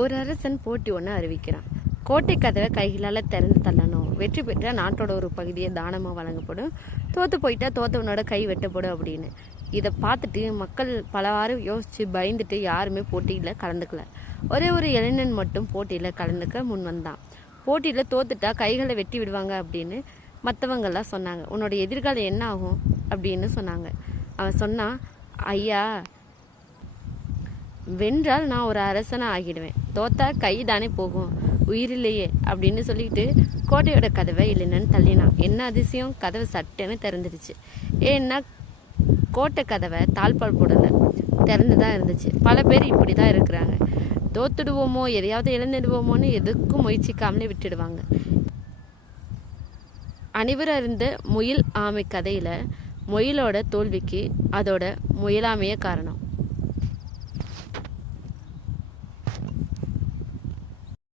ஒரு அரசன் போட்டி ஒன்று அறிவிக்கிறான். கோட்டை கதவை கைகளால் திறந்து தள்ளணும், வெற்றி பெற்ற நாட்டோட ஒரு பகுதியை தானமாக வழங்கப்படும், தோற்று போயிட்டா தோத்தவனோட கை வெட்டப்படும் அப்படின்னு. இதை பார்த்துட்டு மக்கள் பலவாறு யோசித்து பயந்துட்டு யாருமே போட்டியில் கலந்துக்கல. ஒரே ஒரு இளைஞன் மட்டும் போட்டியில் கலந்துக்க முன் வந்தான். போட்டியில் தோத்துட்டா கைகளை வெட்டி விடுவாங்க அப்படின்னு மற்றவங்கெல்லாம் சொன்னாங்க. உன்னோட எதிர்காலம் என்ன ஆகும் அப்படின்னு சொன்னாங்க. அவன் சொன்னான், ஐயா, வென்றால் நான் ஒரு அரசனாக ஆகிடுவேன், தோத்தா கை தானே போகும், உயிரில்லையே அப்படின்னு சொல்லிட்டு கோட்டையோட கதவை இல்லைன்னு தள்ளினான். என்ன அதிசயம், கதவை சட்டுன்னு திறந்துடுச்சு. ஏன்னா கோட்டை கதவை தாழ்பால் போடலை, திறந்துதான் இருந்துச்சு. பல பேர் இப்படி தான் இருக்கிறாங்க. தோத்துடுவோமோ, எதையாவது இழந்துடுவோமோன்னு எதுக்கும் முயற்சிக்காமலே விட்டுடுவாங்க. அனைவரும் இருந்த முயல் ஆமை கதையில முயலோட தோல்விக்கு அதோட முயலாமையே காரணம்.